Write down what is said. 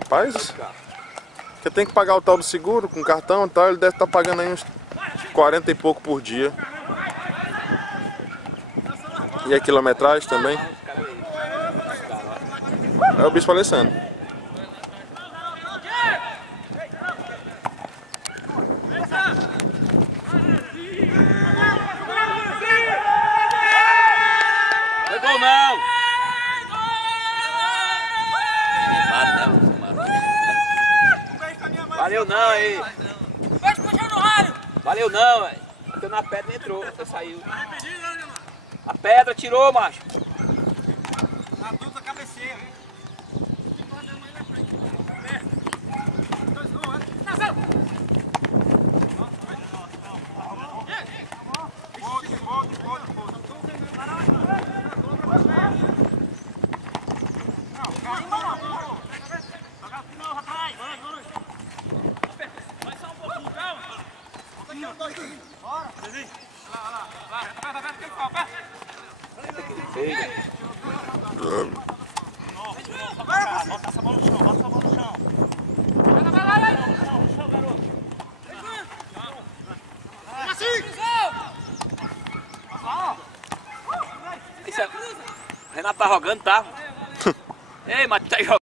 Rapaz, você tem que pagar o tal do seguro com cartão e tal, ele deve estar pagando aí uns 40 e pouco por dia. E a quilometragem também. É o Bispo Alessandro. Não é gol não! Valeu não aí! Valeu não, velho! Bateu na pedra e entrou, você saiu. A pedra tirou, macho! A dupla cabeceia, hein? Bota essa bola no chão, bota essa bola no chão. Renato tá rogando, tá? Ei, mas tá jogando.